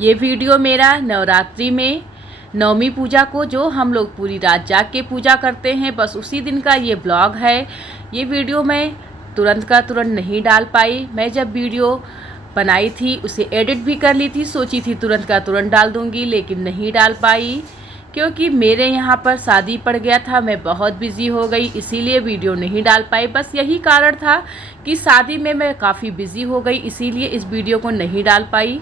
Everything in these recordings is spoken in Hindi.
ये वीडियो मेरा नवरात्रि में नवमी पूजा को जो हम लोग पूरी रात जाग के पूजा करते हैं, बस उसी दिन का ये ब्लॉग है। ये वीडियो मैं तुरंत का तुरंत नहीं डाल पाई। मैं जब वीडियो बनाई थी उसे एडिट भी कर ली थी, सोची थी तुरंत का तुरंत डाल दूँगी, लेकिन नहीं डाल पाई क्योंकि मेरे यहाँ पर शादी पड़ गया था। मैं बहुत बिज़ी हो गई, इसीलिए वीडियो नहीं डाल पाई। बस यही कारण था कि शादी में मैं काफ़ी बिज़ी हो गई, इसीलिए इस वीडियो को नहीं डाल पाई।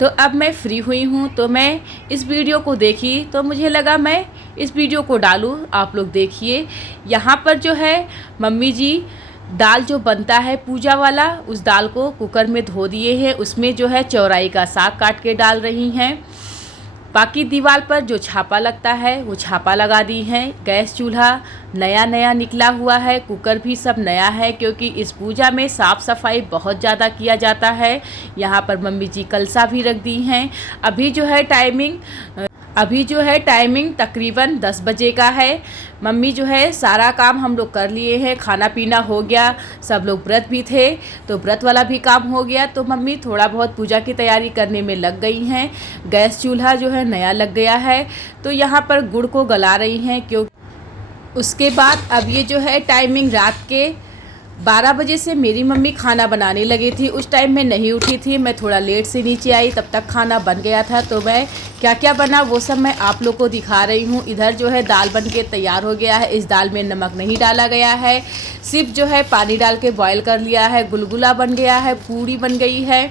तो अब मैं फ्री हुई हूँ तो मैं इस वीडियो को देखी तो मुझे लगा मैं इस वीडियो को डालूँ। आप लोग देखिए, यहाँ पर जो है मम्मी जी दाल जो बनता है पूजा वाला, उस दाल को कुकर में धो दिए हैं। उसमें जो है चौराई का साग काट के डाल रही हैं। बाकी दीवार पर जो छापा लगता है वो छापा लगा दी है। गैस चूल्हा नया नया निकला हुआ है, कुकर भी सब नया है क्योंकि इस पूजा में साफ़ सफाई बहुत ज़्यादा किया जाता है। यहाँ पर मम्मी जी कलसा भी रख दी हैं। अभी जो है टाइमिंग तकरीबन 10 बजे का है। मम्मी जो है सारा काम हम लोग कर लिए हैं, खाना पीना हो गया, सब लोग व्रत भी थे तो व्रत वाला भी काम हो गया। तो मम्मी थोड़ा बहुत पूजा की तैयारी करने में लग गई हैं। गैस चूल्हा जो है नया लग गया है तो यहाँ पर गुड़ को गला रही हैं। क्योंकि उसके बाद अब ये जो है टाइमिंग रात के 12 बजे से मेरी मम्मी खाना बनाने लगी थी। उस टाइम मैं नहीं उठी थी, मैं थोड़ा लेट से नीचे आई, तब तक खाना बन गया था। तो मैं क्या क्या बना वो सब मैं आप लोग को दिखा रही हूँ। इधर जो है दाल बन के तैयार हो गया है। इस दाल में नमक नहीं डाला गया है, सिर्फ जो है पानी डाल के बॉयल कर लिया है। गुलगुला बन गया है, पूड़ी बन गई है,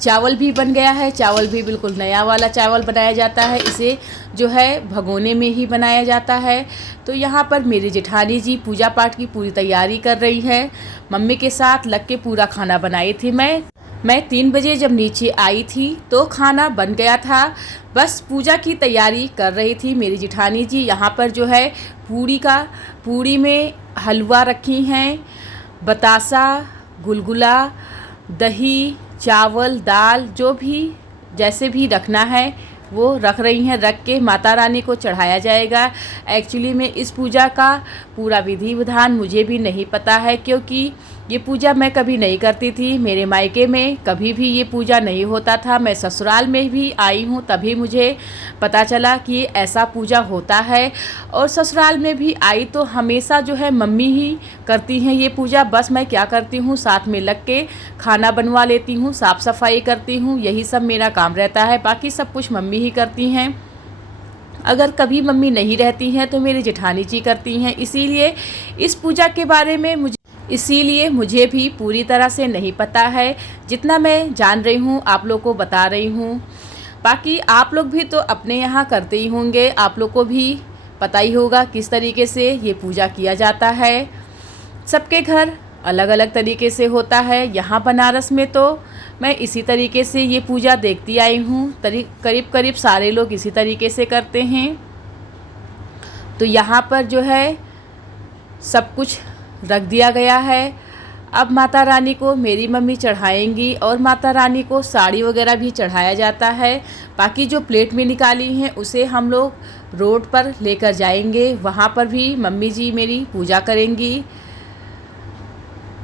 चावल भी बन गया है। चावल भी बिल्कुल नया वाला चावल बनाया जाता है, इसे जो है भगोने में ही बनाया जाता है। तो यहाँ पर मेरी जेठानी जी पूजा पाठ की पूरी तैयारी कर रही हैं। मम्मी के साथ लग के पूरा खाना बनाई थी। मैं 3 बजे जब नीचे आई थी तो खाना बन गया था, बस पूजा की तैयारी कर रही थी मेरी जेठानी जी। यहाँ पर जो है पूड़ी में हलवा रखी हैं, बतासा, गुलगुला, दही, चावल, दाल, जो भी जैसे भी रखना है वो रख रही हैं। रख के माता रानी को चढ़ाया जाएगा। एक्चुअली में इस पूजा का पूरा विधि विधान मुझे भी नहीं पता है क्योंकि ये पूजा मैं कभी नहीं करती थी। मेरे मायके में कभी भी ये पूजा नहीं होता था। मैं ससुराल में भी आई हूँ तभी मुझे पता चला कि ऐसा पूजा होता है। और ससुराल में भी आई तो हमेशा जो है मम्मी ही करती हैं ये पूजा। बस मैं क्या करती हूँ, साथ में लग के खाना बनवा लेती हूँ, साफ़ सफाई करती हूँ, यही सब मेरा काम रहता है। बाकी सब कुछ मम्मी ही करती हैं। अगर कभी मम्मी नहीं रहती हैं तो मेरी जेठानी जी करती हैं। इसीलिए इस पूजा के बारे में मुझे भी पूरी तरह से नहीं पता है। जितना मैं जान रही हूँ आप लोग को बता रही हूँ। बाकी आप लोग भी तो अपने यहाँ करते ही होंगे, आप लोग को भी पता ही होगा किस तरीके से ये पूजा किया जाता है। सबके घर अलग अलग तरीके से होता है। यहाँ बनारस में तो मैं इसी तरीके से ये पूजा देखती आई हूँ। करीब करीब सारे लोग इसी तरीके से करते हैं। तो यहाँ पर जो है सब कुछ रख दिया गया है। अब माता रानी को मेरी मम्मी चढ़ाएंगी और माता रानी को साड़ी वगैरह भी चढ़ाया जाता है। बाकी जो प्लेट में निकाली हैं उसे हम लोग रोड पर लेकर जाएंगे, वहाँ पर भी मम्मी जी मेरी पूजा करेंगी।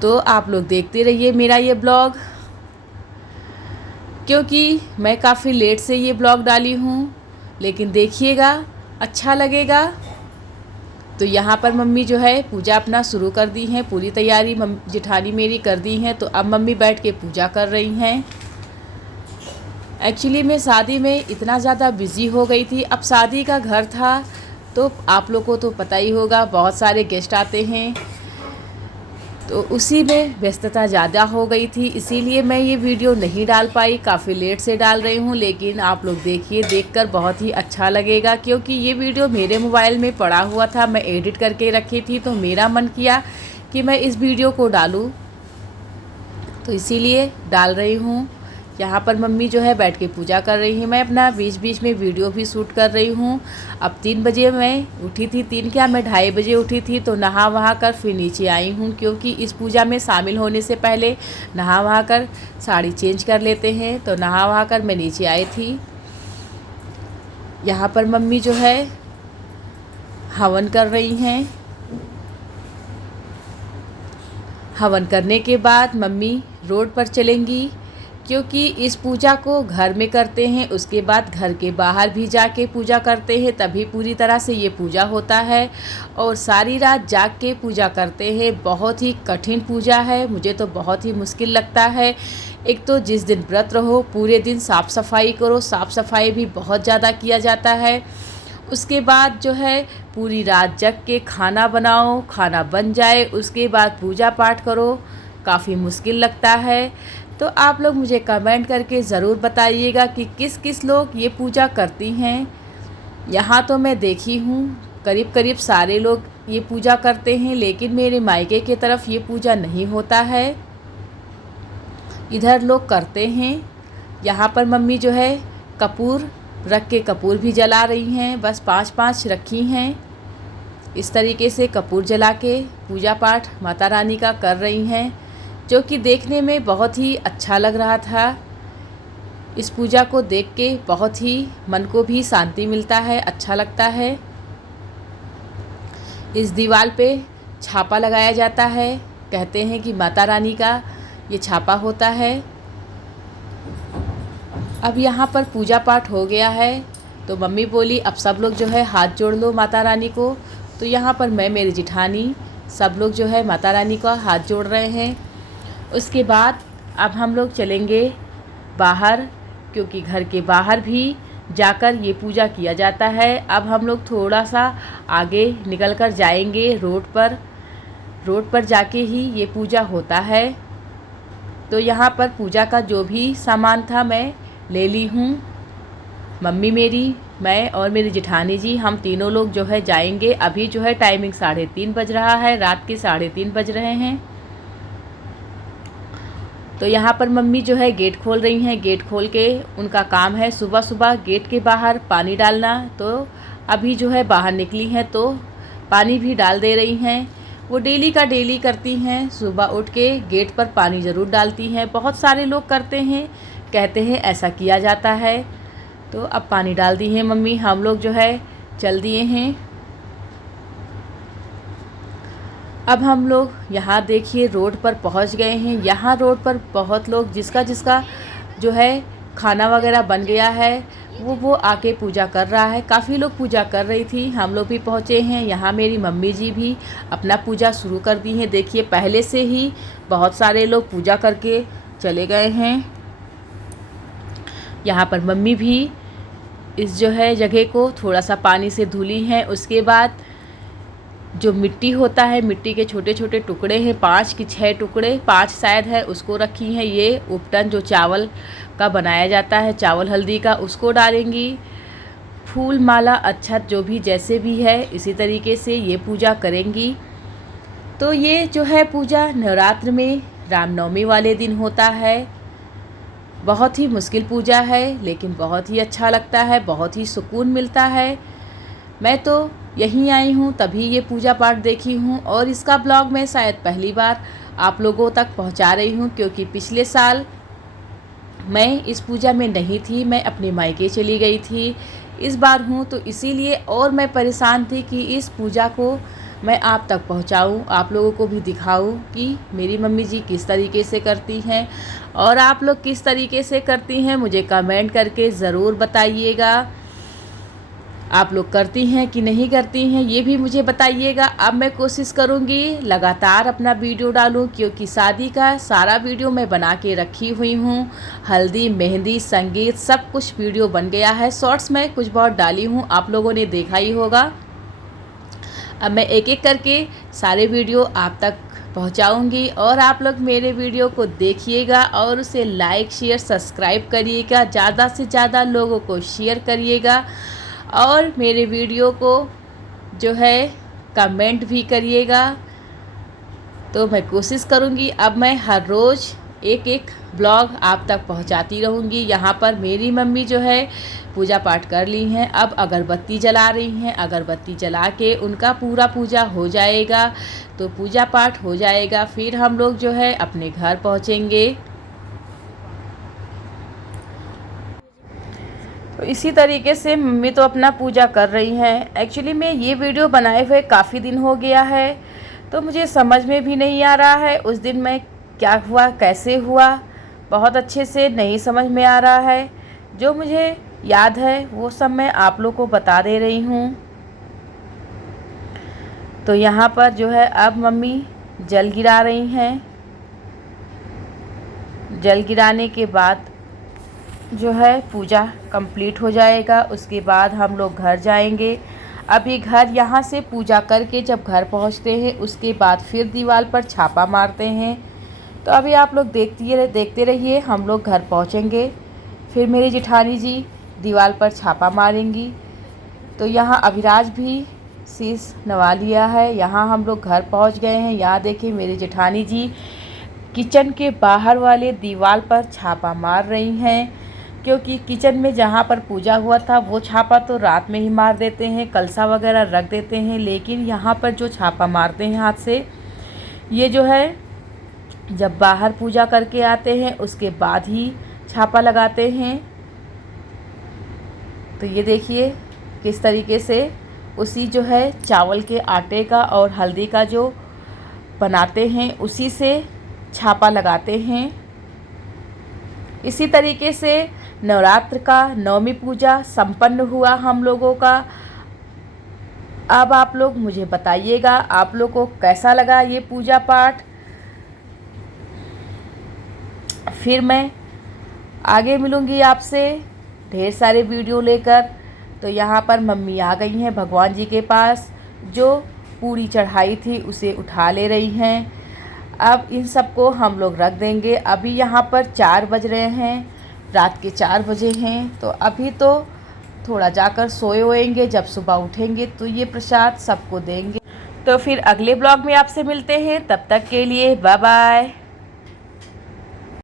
तो आप लोग देखते रहिए मेरा ये ब्लॉग, क्योंकि मैं काफ़ी लेट से ये ब्लॉग डाली हूँ, लेकिन देखिएगा अच्छा लगेगा। तो यहाँ पर मम्मी जो है पूजा अपना शुरू कर दी हैं, पूरी तैयारी जेठानी मेरी कर दी हैं। तो अब मम्मी बैठ के पूजा कर रही हैं। एक्चुअली मैं शादी में इतना ज़्यादा बिज़ी हो गई थी। अब शादी का घर था तो आप लोग को तो पता ही होगा, बहुत सारे गेस्ट आते हैं, तो उसी में व्यस्तता ज़्यादा हो गई थी, इसीलिए मैं ये वीडियो नहीं डाल पाई। काफ़ी लेट से डाल रही हूँ, लेकिन आप लोग देखिए, देखकर बहुत ही अच्छा लगेगा क्योंकि ये वीडियो मेरे मोबाइल में पड़ा हुआ था, मैं एडिट करके रखी थी। तो मेरा मन किया कि मैं इस वीडियो को डालूँ, तो इसीलिए डाल रही हूँ। यहाँ पर मम्मी जो है बैठ के पूजा कर रही है। मैं अपना बीच बीच में वीडियो भी शूट कर रही हूँ। अब 3 बजे मैं उठी थी, 3 क्या मैं 2:30 बजे उठी थी। तो नहा वहा कर फिर नीचे आई हूँ क्योंकि इस पूजा में शामिल होने से पहले नहा वहा कर साड़ी चेंज कर लेते हैं। तो नहा वहा कर मैं नीचे आई थी। यहाँ पर मम्मी जो है हवन कर रही हैं। हवन करने के बाद मम्मी रोड पर चलेंगी क्योंकि इस पूजा को घर में करते हैं, उसके बाद घर के बाहर भी जाके पूजा करते हैं, तभी पूरी तरह से ये पूजा होता है। और सारी रात जाग के पूजा करते हैं। बहुत ही कठिन पूजा है, मुझे तो बहुत ही मुश्किल लगता है। एक तो जिस दिन व्रत रहो पूरे दिन साफ़ सफाई करो, साफ़ सफाई भी बहुत ज़्यादा किया जाता है। उसके बाद जो है पूरी रात जग के खाना बनाओ, खाना बन जाए उसके बाद पूजा पाठ करो, काफ़ी मुश्किल लगता है। तो आप लोग मुझे कमेंट करके ज़रूर बताइएगा कि किस किस लोग ये पूजा करती हैं। यहाँ तो मैं देखी हूँ करीब करीब सारे लोग ये पूजा करते हैं, लेकिन मेरे मायके की तरफ ये पूजा नहीं होता है, इधर लोग करते हैं। यहाँ पर मम्मी जो है कपूर रख के कपूर भी जला रही हैं, बस 5-5 रखी हैं। इस तरीके से कपूर जला के पूजा पाठ माता रानी का कर रही हैं, जो कि देखने में बहुत ही अच्छा लग रहा था। इस पूजा को देख के बहुत ही मन को भी शांति मिलता है, अच्छा लगता है। इस दीवार पे छापा लगाया जाता है, कहते हैं कि माता रानी का ये छापा होता है। अब यहाँ पर पूजा पाठ हो गया है, तो मम्मी बोली अब सब लोग जो है हाथ जोड़ लो माता रानी को। तो यहाँ पर मैं, मेरी जिठानी, सब लोग जो है माता रानी का हाथ जोड़ रहे हैं। उसके बाद अब हम लोग चलेंगे बाहर, क्योंकि घर के बाहर भी जाकर ये पूजा किया जाता है। अब हम लोग थोड़ा सा आगे निकल कर जाएंगे रोड पर जाके ही ये पूजा होता है। तो यहाँ पर पूजा का जो भी सामान था मैं ले ली हूँ। मम्मी मेरी, मैं और मेरी जिठानी जी, हम तीनों लोग जो है जाएंगे। अभी जो है टाइमिंग 3:30 बज रहा है, रात के 3:30 बज रहे हैं। तो यहाँ पर मम्मी जो है गेट खोल रही हैं। गेट खोल के उनका काम है सुबह सुबह गेट के बाहर पानी डालना। तो अभी जो है बाहर निकली हैं तो पानी भी डाल दे रही हैं। वो डेली का डेली करती हैं, सुबह उठ के गेट पर पानी ज़रूर डालती हैं। बहुत सारे लोग करते हैं, कहते हैं ऐसा किया जाता है। तो अब पानी डाल दी है मम्मी, हम लोग जो है चल दिए हैं। अब हम लोग यहाँ देखिए रोड पर पहुँच गए हैं। यहाँ रोड पर बहुत लोग, जिसका जिसका जो है खाना वगैरह बन गया है, वो आके पूजा कर रहा है। काफ़ी लोग पूजा कर रही थी, हम लोग भी पहुँचे हैं। यहाँ मेरी मम्मी जी भी अपना पूजा शुरू कर दी हैं। देखिए पहले से ही बहुत सारे लोग पूजा करके चले गए हैं। यहाँ पर मम्मी भी इस जो है जगह को थोड़ा सा पानी से धुली हैं। उसके बाद जो मिट्टी होता है, मिट्टी के छोटे छोटे टुकड़े हैं, 5 की 6 टुकड़े, 5 शायद है, उसको रखी हैं। ये उपटन जो चावल का बनाया जाता है, चावल हल्दी का, उसको डालेंगी। फूल माला अक्षत जो भी जैसे भी है इसी तरीके से ये पूजा करेंगी। तो ये जो है पूजा नवरात्र में रामनवमी वाले दिन होता है। बहुत ही मुश्किल पूजा है, लेकिन बहुत ही अच्छा लगता है, बहुत ही सुकून मिलता है। मैं तो यहीं आई हूँ तभी ये पूजा पाठ देखी हूँ, और इसका ब्लॉग मैं शायद पहली बार आप लोगों तक पहुँचा रही हूँ, क्योंकि पिछले साल मैं इस पूजा में नहीं थी, मैं अपने मायके चली गई थी। इस बार हूँ तो इसीलिए और मैं परेशान थी कि इस पूजा को मैं आप तक पहुँचाऊँ, आप लोगों को भी दिखाऊँ कि मेरी मम्मी जी किस तरीके से करती हैं, और आप लोग किस तरीके से करती हैं मुझे कमेंट करके ज़रूर बताइएगा। आप लोग करती हैं कि नहीं करती हैं ये भी मुझे बताइएगा। अब मैं कोशिश करूँगी लगातार अपना वीडियो डालूँ, क्योंकि शादी का सारा वीडियो मैं बना के रखी हुई हूँ। हल्दी, मेहंदी, संगीत, सब कुछ वीडियो बन गया है। शॉर्ट्स में कुछ बहुत डाली हूँ, आप लोगों ने देखा ही होगा। अब मैं एक एक करके सारे वीडियो आप तक पहुंचाऊंगी, और आप लोग मेरे वीडियो को देखिएगा और उसे लाइक, शेयर, सब्सक्राइब करिएगा। ज़्यादा से ज़्यादा लोगों को शेयर करिएगा, और मेरे वीडियो को जो है कमेंट भी करिएगा। तो मैं कोशिश करूँगी अब मैं हर रोज़ एक एक ब्लॉग आप तक पहुंचाती रहूँगी। यहाँ पर मेरी मम्मी जो है पूजा पाठ कर ली हैं, अब अगरबत्ती जला रही हैं। अगरबत्ती जला के उनका पूरा पूजा हो जाएगा, तो पूजा पाठ हो जाएगा, फिर हम लोग जो है अपने घर पहुँचेंगे। तो इसी तरीके से मम्मी तो अपना पूजा कर रही हैं। एक्चुअली मैं ये वीडियो बनाए हुए काफ़ी दिन हो गया है, तो मुझे समझ में भी नहीं आ रहा है उस दिन मैं क्या हुआ, कैसे हुआ, बहुत अच्छे से नहीं समझ में आ रहा है। जो मुझे याद है वो सब मैं आप लोग को बता दे रही हूँ। तो यहाँ पर जो है अब मम्मी जल गिरा रही हैं। जल गिराने के बाद जो है पूजा कंप्लीट हो जाएगा। उसके बाद हम लोग घर जाएंगे। अभी घर यहाँ से पूजा करके जब घर पहुँचते हैं उसके बाद फिर दीवार पर छापा मारते हैं। तो अभी आप लोग देखते रहिए। हम लोग घर पहुँचेंगे, फिर मेरी जेठानी जी दीवार पर छापा मारेंगी। तो यहाँ अभिराज भी शीश नवा लिया है। यहाँ हम लोग घर पहुँच गए हैं। यहाँ देखिए मेरी जेठानी जी किचन के बाहर वाले दीवार पर छापा मार रही हैं, क्योंकि किचन में जहाँ पर पूजा हुआ था वो छापा तो रात में ही मार देते हैं, कलसा वगैरह रख देते हैं। लेकिन यहाँ पर जो छापा मारते हैं हाथ से, ये जो है जब बाहर पूजा करके आते हैं उसके बाद ही छापा लगाते हैं। तो ये देखिए किस तरीके से उसी जो है चावल के आटे का और हल्दी का जो बनाते हैं उसी से छापा लगाते हैं। इसी तरीके से नवरात्र का नवमी पूजा संपन्न हुआ हम लोगों का। अब आप लोग मुझे बताइएगा आप लोग को कैसा लगा ये पूजा पाठ। फिर मैं आगे मिलूँगी आपसे ढेर सारे वीडियो लेकर। तो यहाँ पर मम्मी आ गई हैं भगवान जी के पास, जो पूरी चढ़ाई थी उसे उठा ले रही हैं। अब इन सबको हम लोग रख देंगे। अभी यहाँ पर 4 बज रहे हैं, रात के 4 बजे हैं। तो अभी तो थोड़ा जाकर सोए होएंगे, जब सुबह उठेंगे तो ये प्रसाद सबको देंगे। तो फिर अगले ब्लॉग में आपसे मिलते हैं, तब तक के लिए बाय बाय।